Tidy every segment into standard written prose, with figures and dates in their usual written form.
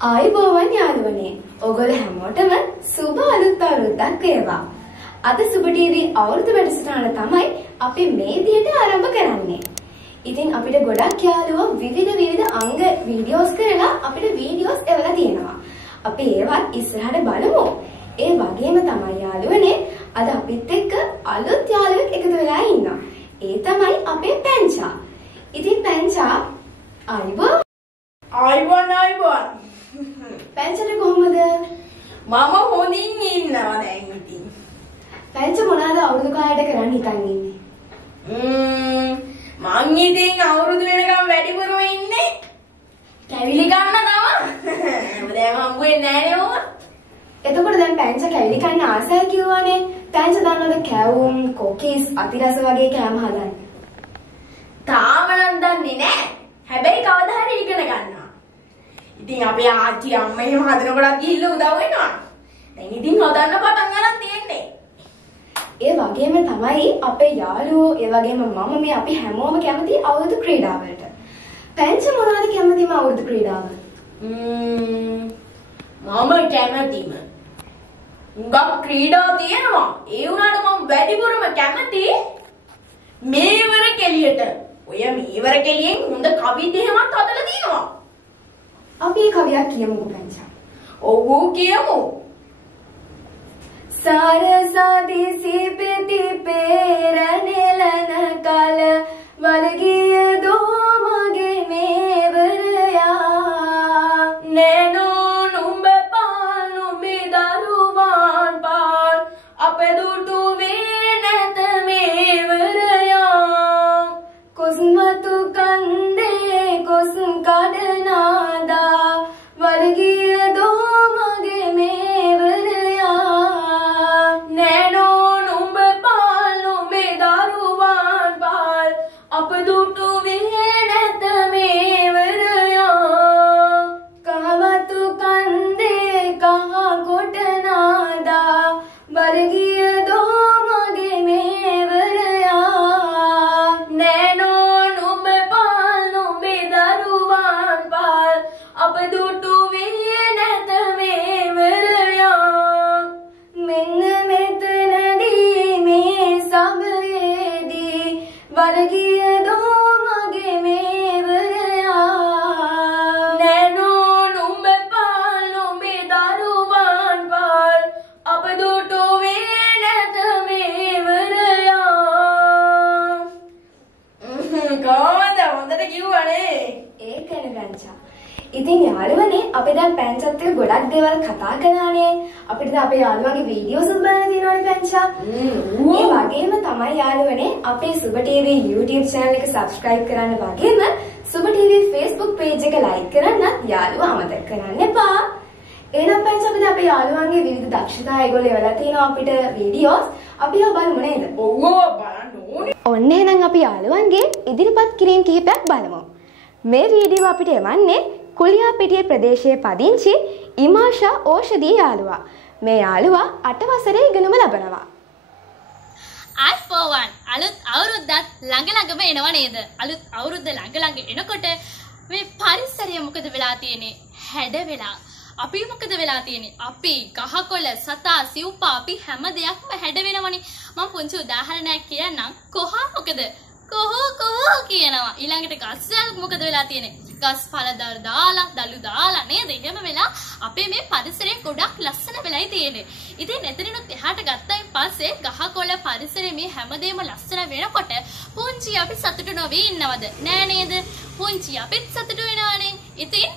ආයුබෝවන් යාළුවනේ. ඔයගොල්ලෝ හැමෝටම සුබ අලුත් අවුරුද්දක් වේවා. අද සුබ ටීවී අවුරුදු වැඩසටහන තමයි අපි මේ විදිහට ආරම්භ කරන්නේ. ඉතින් අපිට ගොඩක් යාළුවෝ විවිධ අංග වීඩියෝස් කරලා අපිට වීඩියෝස් එවලා තියෙනවා. අපි ඒවත් ඉස්සරහට බලමු. ඒ වගේම තමයි යාළුවනේ අද අපිත් එක්ක අලුත් යාළුවෙක් එකතු වෙලා ඉන්නවා. ඒ තමයි අපේ පැංචා. ඉතින් පැංචා ආයිබෝන් පැංචට කොහොමද? මම හොඳින් ඉන්නවා දැන් ඉතින්. පැංච මොනවාද අවුරුදු කාලයට කරන්න හිතන් ඉන්නේ? මං ඉතින් අවුරුදු වෙනකම් වැඩිපුරම ඉන්නේ කැවිලි ගන්න තමයි. දැන් හම්බ වෙන්නේ නැහැ නේ. එතකොට දැන් පැංච කැවිලි කන්න ආසයි කිව්වනේ. පැංච දන්නවද කැවුම්, කොකිස්, අතිරස වගේ කෑම හදන්න? තාම නම් දන්නේ නැහැ. හැබැයි කවදා හරි ඉගෙන ගන්නවා. ඉතින් අපේ ආච්චි අම්මා එහෙම හදනකොටත් ගිහිල්ලා උදව් වෙනවා. දැන් ඉතින් හදන්න පටන් ගන්න තියෙන්නේ. ඒ වගේම තමයි අපේ යාළුවෝ, ඒ වගේම මම මේ අපි හැමෝම කැමති අවුරුදු ක්‍රීඩාවලට. පැංච මොනවද කැමතිම අවුරුදු ක්‍රීඩාව? මම කැමතිම උඟක් ක්‍රීඩා තියෙනවා. ඒ වුණාට මම වැඩිපුරම කැමති මේවර කෙලියට. ඔය මේවර කෙලියෙන් හොඳ කවි දෙකමත් හදලා තියෙනවා. අපි ඒ කවියක් කියමුකෝ පැංචා. ඔව් කියමු. සාරසාදිසි පෙති පෙරනෙලන කල වලගිය දෝ මගේ මේවරයා නේනෝ නුඹ පාල් නුඹේ දරුවන් පාල් අපේ දුටු වේ නැත මේවරයා කොස්මතු කන්දේ කොසුම් කඩනාදා වලගිය දෝ මගේ මේවරයා නේනෝ නුඹ පාල් නුඹේ දරුවන් පාල් අපේ දුටු වේ නැත මේවරයා කහවතු කන්දේ කහ කොටනාදා වලගිය දෝ මගේ මේවරයා නේනෝ නුඹ පාල් නුඹේ දරුවන් පාල් අපේ දුටු වේ නැත මේවරයා මෙන්න මෙතනදී මේ සමයේදී වලගිය දෝ මගේ මේවරයා නේනෝ නුඹ පාල් නුඹේ දරුවන් පාල් අපේ දුටු වේ නැත මේවරයා කොහොමද හොඳට කිව්වනේ. ඒකනේ පැංචා. ඉතින් යාළුවනේ අපි දැන් පැංචත් එක්ක ගොඩක් දේවල් කතා කරානේ. අපිට දැන් අපේ යාළුවන්ගේ වීඩියෝස් බලන්න තියෙනවානේ පැංචා. ඒ වගේම තමයි යාළුවනේ අපේ සුබ ටීවී YouTube channel එක subscribe කරන්න වගේම සුබ ටීවී Facebook page එක like කරන්නත් යාළුවා අමතක කරන්න එපා. එහෙනම් පැංචා අපි දැන් අපේ යාළුවන්ගේ විවිධ දක්ෂතා ඒගොල්ලෝ එවලා තියෙනවා අපිට වීඩියෝස්. අපි ඒවා බලමු නේද? ඔව් බලන්න ඕනේ. ඔන්න එහෙනම් අපි යාළුවන්ගේ ඉදිරිපත් කිරීම් කිහිපයක් බලමු. මේ වීඩියෝ අපිට එවන්නේ කුලියාපිටිය ප්‍රදේශයේ පදිංචි ඉමාෂා ඕෂධී යාළුවා. මේ යාළුවා 8 වසරේ ඉගෙනුම ලබනවා. ආයිබෝවන් අලුත් අවුරුද්දත් ළඟ එනවා නේද? අලුත් අවුරුද්ද ළඟ එනකොට මේ පරිසරය මොකද වෙලා තියෙන්නේ? හැඩ වෙලා. අපි මොකද වෙලා තියෙන්නේ? අපි ගහකොළ සතා සිව්පා අපි හැම දෙයක්ම හැඩ වෙනවනේ. මම පුංචි උදාහරණයක් කියන්නම්. කොහා මොකද? කොහෝ කියනවා. ඊළඟට ගස් මොකද වෙලා තියෙන්නේ? ගස් පළදර දාලා, දළු දාලා නේද? එහෙම වෙලා අපේ මේ පරිසරය ගොඩක් ලස්සන වෙලයි තියෙන්නේ. ඉතින් එතනිනුත් එහාට ගත්තයින් පස්සේ ගහකොළ පරිසරය මේ හැමදේම ලස්සන වෙනකොට පුංචි අපි සතුටු නොවී ඉන්නවද? නෑ නේද? පුංචි අපිත් සතුටු වෙනවනේ. ඉතින්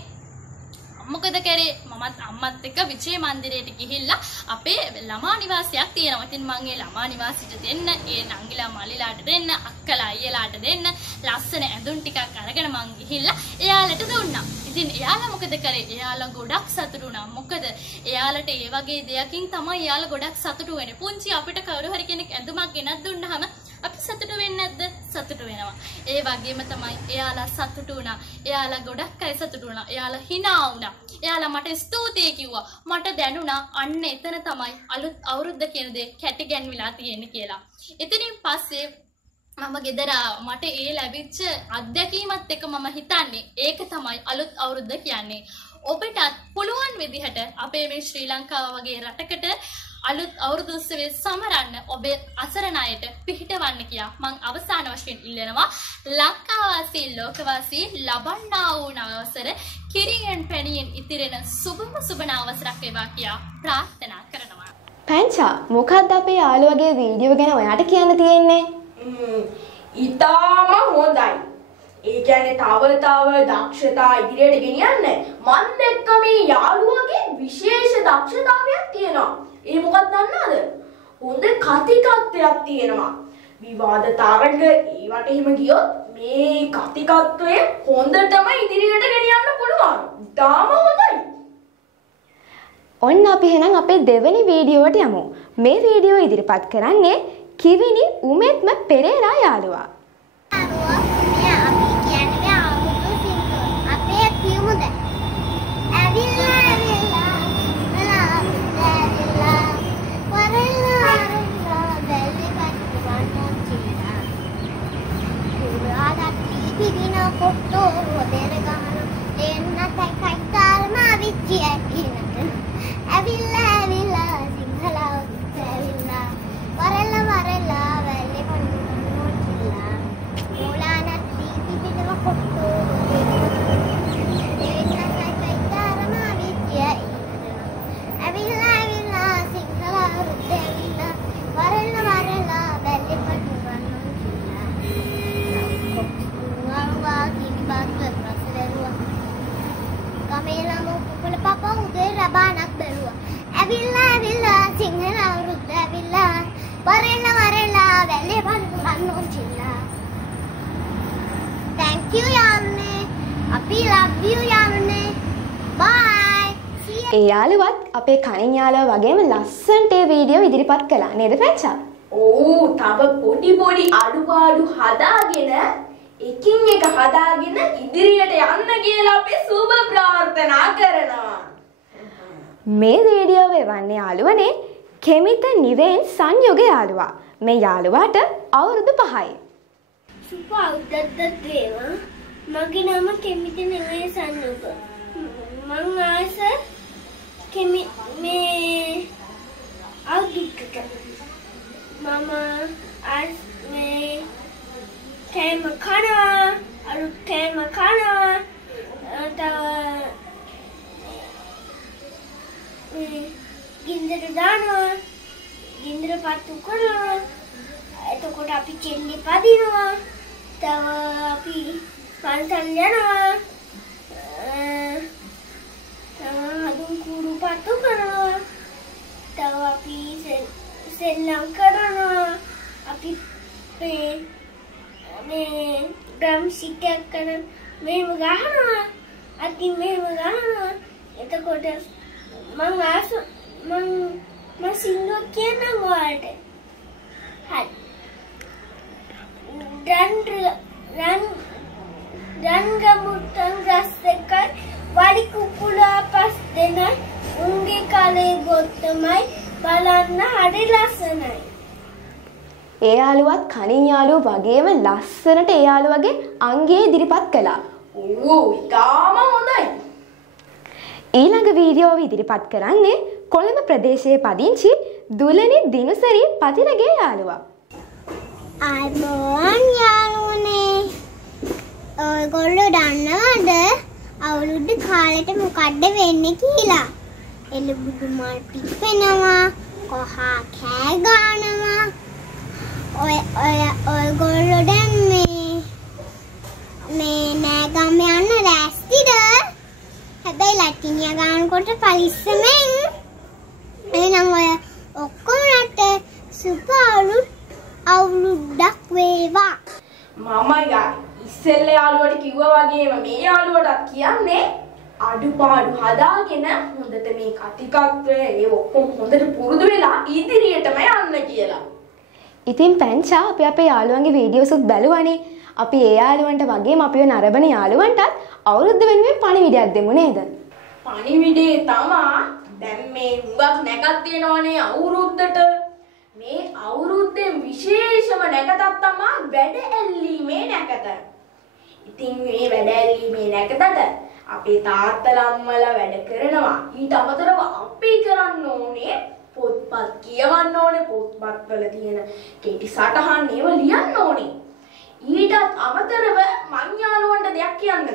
මොකද කරේ? මමත් අම්මත් එක්ක විජය මන්දිරයට ගිහිල්ලා අපේ ළමා නිවාසයක් තියෙනවා. ඉතින් මම ඒ ළමා නිවාසෙට දෙන්න, ඒ නංගිලා මල්ලිලාට දෙන්න, අක්කලා අයියලාට දෙන්න ලස්සන ඇඳුම් ටිකක් අරගෙන මං ගිහිල්ලා එයාලට දුන්නා. ඉතින් එයාලා මොකද කරේ? එයාලා ගොඩක් සතුටු වුණා. මොකද එයාලට ඒ වගේ දෙයකින් තමයි එයාලා ගොඩක් සතුටු වෙන්නේ. පුංචි අපිට කවුරු හරි කෙනෙක් ඇඳුමක් ගෙනත් දුන්නාම අපි සතුටු වෙන්නේ නැද්ද? සතුටු වෙනවා. ඒ වගේම තමයි එයාලා සතුටු වුණා. එයාලා ගොඩක් අය සතුටු වුණා. එයාලා hina වුණා. එයාලා මට ස්තුතියි කිව්වා. මට දැනුණා අන්න එතන තමයි අලුත් අවුරුද්ද කියන දේ කැටි ගැන්විලා තියෙන්නේ කියලා. එතනින් පස්සේ මම ගෙදර මට ඒ ලැබිච්ච අත්දැකීමත් එක්ක මම හිතන්නේ ඒක තමයි අලුත් අවුරුද්ද කියන්නේ. ඔබටත් පුළුවන් විදිහට අපේ මේ ශ්‍රී ලංකාව වගේ රටකට අලුත් අවුරුදු උත්සවය සමරන්න ඔබේ අසරණ අයට පිහිටවන්න කියා මම අවසාන වශයෙන් ඉල්ලනවා. ලංකාවාසී ලෝකවාසී ලබන්නා වූ අවසර කිරියෙන් පැණියෙන් ඉතිරෙන සුබම සුබන අවසරක් වේවා කියා ප්‍රාර්ථනා කරනවා. පැංචා මොකක්ද අපේ යාළුවගේ වීඩියෝ ගැන ඔයාට කියන්න තියෙන්නේ? ඉතාම හොඳයි. ඒ කියන්නේ තව දක්ෂතා ඉදිරියට ගෙනියන්න මන් දැක්ක මේ යාළුවගේ විශේෂ දක්ෂතාවයක් තියෙනවා. ඒ මොකක්ද දන්නවද? හොඳ කතිකත්වයක් තියෙනවා. විවාද තරඟ ඒවට එහෙම ගියොත් මේ කතිකත්වය හොඳටම ඉදිරියට ගෙනියන්න පුළුවන්. ඉතාම හොඳයි. ඔන්න අපි එහෙනම් අපේ දෙවෙනි වීඩියෝවට යමු. මේ වීඩියෝ ඉදිරිපත් කරන්නේ කිවිනි උමෙත්ම පෙරේරා යාළුවා. Thank you යාළුවනේ. අපි love you යාළුවනේ. Bye. ඒ යාළුවත් අපේ කණින් යාළුවා වගේම ලස්සනට ඒ වීඩියෝ ඉදිරිපත් කළා නේද පැංචා? ඕ තව පොඩි අඩුපාඩු හදාගෙන එකින් එක හදාගෙන ඉදිරියට යන්න කියලා අපි සුබ ප්‍රාර්ථනා කරනවා. මේ වීඩියෝ එවන්නේ යාළුවනේ කෙමිත නිවෙන් සංයෝග යාළුවා. මේ යාළුවාට අවුරුදු 5යි. සුබ අවුරුද්දක් වේවා. මගේ නම කෙමිත නිවෙන් සංයෝග. මම ආස මේ අවුරුද්දට මම ආස් මේ කෑම කනවා අලුත් කෑම කනවා ගින්දර දානවා ගින්දර පත්තු කරනවා එතකොට අපි කෙල්ලි පදිනවා තව අපි පන්සල් යනවා තව හදුන් කුරු පත්තු කරනවා තව අපි සෙල්ලම් කරනවා අපි මේ ඩ්‍රම් සිටයක් කරන මෙහෙම ගහනවා අතින් මෙහෙම ගහනවා එතකොට මම සිංදුවක් කියන්නම් ඔයාලට හරි රන් ගමුත්තන් රස් එකයි වඩි කුකුලා පස් දෙනයි උන්ගේ කලේ ගොත්තමයි බලන්න හරි ලස්සනයි. ඒ යාළුවත් කණින් යාළුවෝ වගේම ලස්සනට ඒ යාළුවගේ අංගය ඉදිරිපත් කළා. ඕ ඉතාම හොඳයි. ඊළඟ වීඩියෝව ඉදිරිපත් කරන්නේ කොළඹ ප්‍රදේශයේ පදිංචි දුලනි දිනුසරි පතිරගේ යාළුවා. අයිබෝන් යාළුවනේ. ඔයගොල්ලෝ දන්නවද අවුරුදු කාලෙට මොකද්ද වෙන්නේ කියලා? එළබුදු මල් පිපෙනවා, කොහා කෑ ගන්නවා. ඔයගොල්ලෝ දැන් මේ නෑගම යන්න ලෑස්තිද? හැබැයි ලැටිනිය ගන්නකොට පරිස්සමෙන්. එහෙනම් ඔය ඔක්කොමට සුබ අවුරුද්දක් වේවා. මම ඉස්සෙල්ල යාළුවට කිව්වා වගේම මේ යාළුවටත් කියන්නේ අඩුපාඩු හදාගෙන හොඳට මේ කතිකත්වය ඒ ඔක්කොම හොඳට පුරුදු වෙලා ඉදිරියටම යන්න කියලා. ඉතින් පැංචා අපි අපේ යාළුවන්ගේ වීඩියෝසුත් බැලුවනේ. අපි ඒ යාළුවන්ට වගේම අපිව නරඹන යාළුවන්ටත් අවුරුද්ද වෙනුවෙන් පණිවිඩයක් දෙමු නේද? පණිවිඩේ තමා දැන් මේ හුඟක් නැකත් තියෙනවනේ අවුරුද්දට. මේ අවුරුද්දේ විශේෂම නැකතක් තමා වැඩ ඇල්ලීමේ නැකත. ඉතින් මේ වැඩ ඇල්ලීමේ නැකතට අපේ තාත්තලා අම්මලා වැඩ කරනවා. ඊට අමතරව අපි කරන්න ඕනේ පොත්පත් කියවන්න ඕනේ. පොත්පත්වල තියෙන කෙටි සටහන් ඒව ලියන්න ඕනේ. ඊටත් අමතරව මං යාළුවන්ට දෙයක් කියන්නද?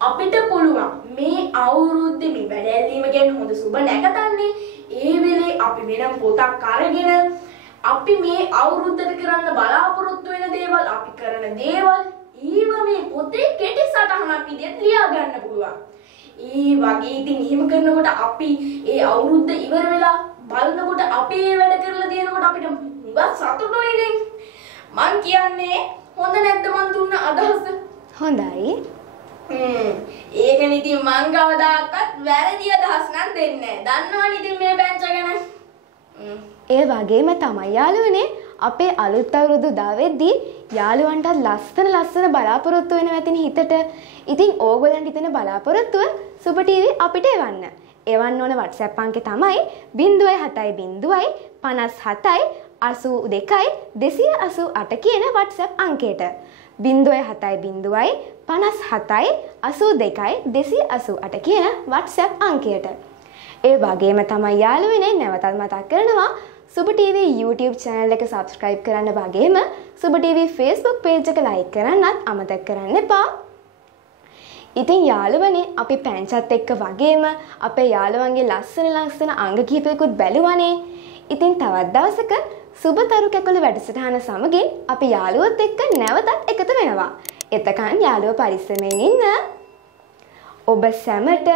අපිට පුළුවන් මේ අවුරුද්දේ මේ වැඩැල්ලීම ගැන හොඳ සුබ නැකතන්නේ. ඒ වෙලේ අපි වෙනම පොතක් අරගෙන අපි මේ අවුරුද්දට කරන්න බලාපොරොත්තු වෙන දේවල්, අපි කරන දේවල් ඊව මේ පොතේ කෙටි සටහනක් විදිහට ලියා ගන්න පුළුවන්. ඒ වගේ ඉතින් එහෙම කරනකොට අපි ඒ අවුරුද්ද ඉවර වෙලා බලනකොට අපේ වැඩ කරලා තියෙනකොට අපිට හුඟක් සතුටුයි නේ. මං කියන්නේ හොඳ නැද්ද මං දුන්න අදහස? හොඳයි. ඒකනේ ඉතින් මං කවදාකවත් වැරදි අදහස් නම් දෙන්නේ නැහැ. දන්නවනේ ඉතින් මේ බැංච ගැන. ඒ වගේම තමයි යාළුවනේ අපේ අලුත් අවුරුදු දාවෙද්දී යාළුවන්ට ලස්සන බලාපොරොත්තු වෙන වැතින හිතට. ඉතින් ඕගොල්ලන්ට හිතෙන බලාපොරොත්තුව සුබ TV අපිට එවන්න. එවන්න ඕන WhatsApp අංකය තමයි 070 57 82 288 කියන WhatsApp අංකයට. 070 57 82 288 කියන WhatsApp අංකයට. ඒ වගේම තමයි යාළුවනේ නැවතත් මතක් කරනවා සුබ TV YouTube channel එක subscribe කරන්න වගේම සුබ TV Facebook page එක like කරන්නත් අමතක කරන්න එපා. ඉතින් යාළුවනේ අපි පැංචත් එක්ක වගේම අපේ යාළුවන්ගේ ලස්සන අංග කිහිපයකුත් බැලුවනේ. ඉතින් තවත් දවසක සුබතරු කැකුළු වැඩසටහන සමගින් අපි යාළුවොත් එක්ක නැවතත් එකතු වෙනවා. එතකන් යාළුවෝ පරිස්සමෙන් ඉන්න. ඔබ සැමට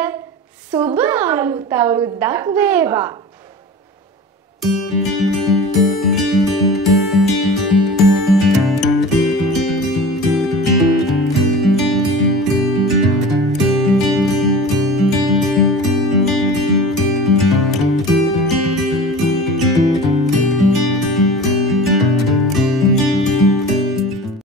සුබ අලුත් අවුරුද්දක් වේවා.